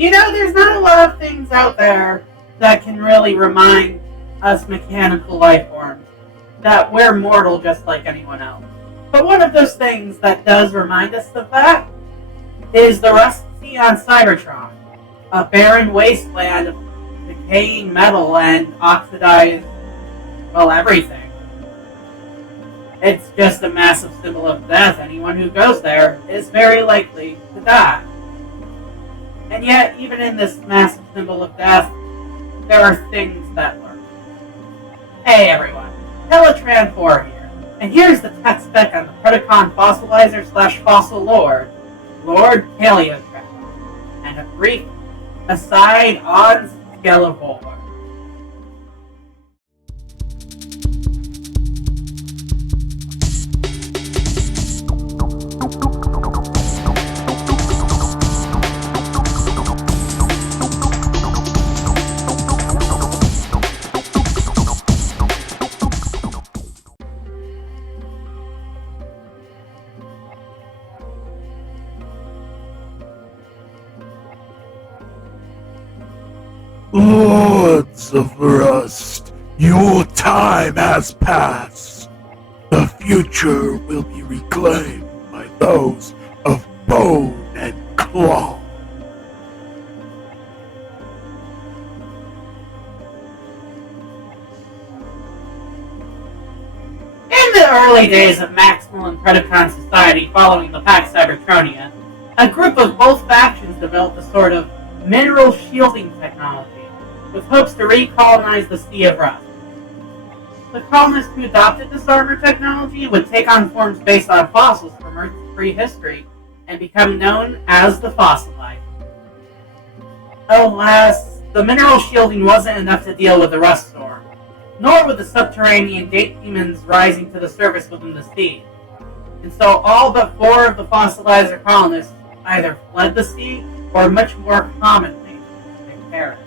There's not a lot of things out there that can really remind us mechanical life forms that we're mortal just like anyone else. But one of those things that does remind us of that is the rust sea on Cybertron, a barren wasteland of decaying metal and oxidized, everything. It's just a massive symbol of death. Anyone who goes there is very likely to die. And yet, even in this massive symbol of death, there are things that lurk. Hey everyone, Teletraan 4 here, and here's the tech spec on the Predacon Fossilizer / Fossil Lord Paleotrex, and a brief aside on Skeletor. Lords of Rust, your time has passed. The future will be reclaimed by those of bone and claw. In the early days of Maximal and Predacon society following the Pax Cybertronia, a group of both factions developed a sort of mineral shielding technology, with hopes to recolonize the Sea of Rust. The colonists who adopted this armor technology would take on forms based on fossils from Earth's prehistory and become known as the Fossilizer. Alas, the mineral shielding wasn't enough to deal with the Rust Storm, nor with the subterranean demons rising to the surface within the sea. And so all but 4 of the Fossilizer colonists either fled the sea or, much more commonly, they perished.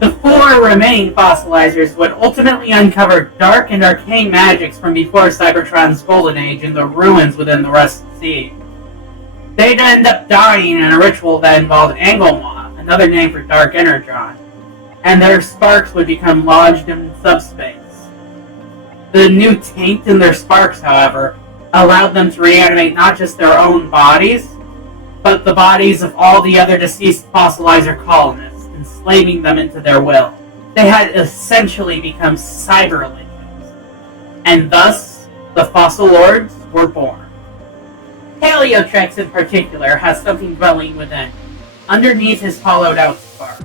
The 4 remaining Fossilizers would ultimately uncover dark and arcane magics from before Cybertron's golden age in the ruins within the Rust Sea. They'd end up dying in a ritual that involved Anglemoth, another name for Dark Energon, and their sparks would become lodged in subspace. The new taint in their sparks, however, allowed them to reanimate not just their own bodies, but the bodies of all the other deceased Fossilizer colonists, enslaving them into their will. They had essentially become cyber legions, and thus the Fossil Lords were born. Paleotrex in particular has something dwelling within, underneath his hollowed out spark.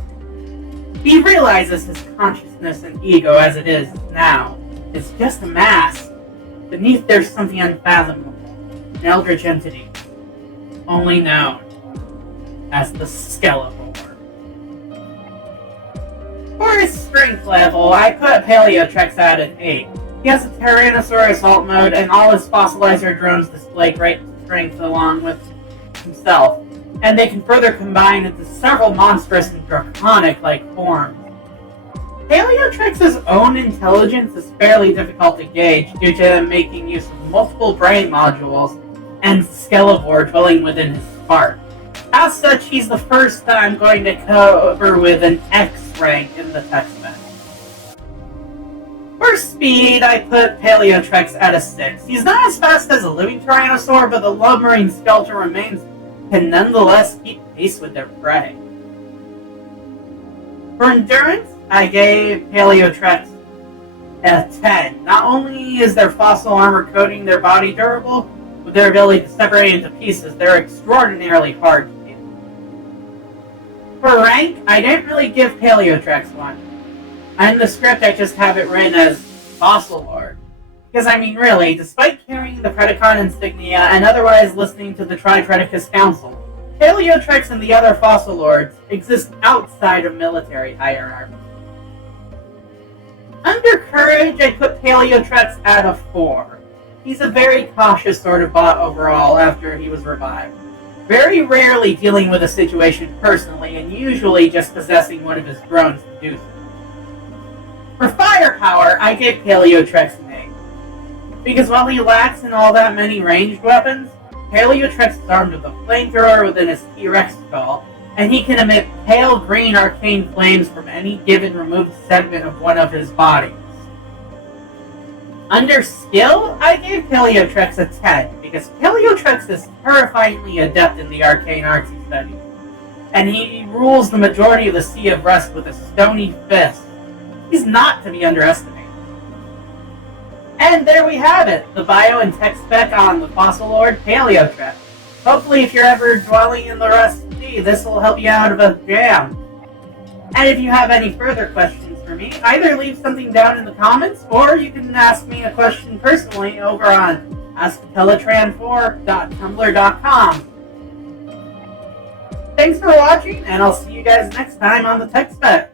He realizes his consciousness and ego as it is now is just a mask. Beneath there's something unfathomable, an eldritch entity, only known as the Skeletor. For his strength level, I put Paleotrex at an 8. He has a Tyrannosaurus alt mode, and all his Fossilizer drones display great strength along with himself, and they can further combine into several monstrous and draconic-like forms. Paleotrex's own intelligence is fairly difficult to gauge due to him making use of multiple brain modules and Skeletor dwelling within his spark. As such, he's the first that I'm going to cover with an X rank in the TechSpecs. For speed, I put Paleotrex at a 6. He's not as fast as a living Tyrannosaur, but the lumbering skeleton remains can nonetheless keep pace with their prey. For endurance, I gave Paleotrex a 10. Not only is their fossil armor coating their body durable, with their ability to separate into pieces, they're extraordinarily hard to kill. For rank, I didn't really give Paleotrex one. In the script, I just have it written as Fossil Lord. Because, really, despite carrying the Predacon insignia and otherwise listening to the Tri-Predacus Council, Paleotrex and the other Fossil Lords exist outside of military hierarchy. Under Courage, I put Paleotrex at a 4. He's a very cautious sort of bot overall after he was revived, very rarely dealing with a situation personally and usually just possessing one of his drones to do so. For firepower, I gave Paleotrex an 8. Because while he lacks in all that many ranged weapons, Paleotrex is armed with a flamethrower within his T-Rex skull and he can emit pale green arcane flames from any given removed segment of one of his bodies. Under skill, I gave Paleotrex a 10, because Paleotrex is terrifyingly adept in the arcane arts he studied, and he rules the majority of the Sea of Rust with a stony fist. He's not to be underestimated. And there we have it, the bio and tech spec on the Fossil Lord Paleotrex. Hopefully if you're ever dwelling in the Rust Sea, this will help you out of a jam. And if you have any further questions for me, either leave something down in the comments, or you can ask me a question personally over on askteletraan4.tumblr.com. Thanks for watching, and I'll see you guys next time on the TechSpecs.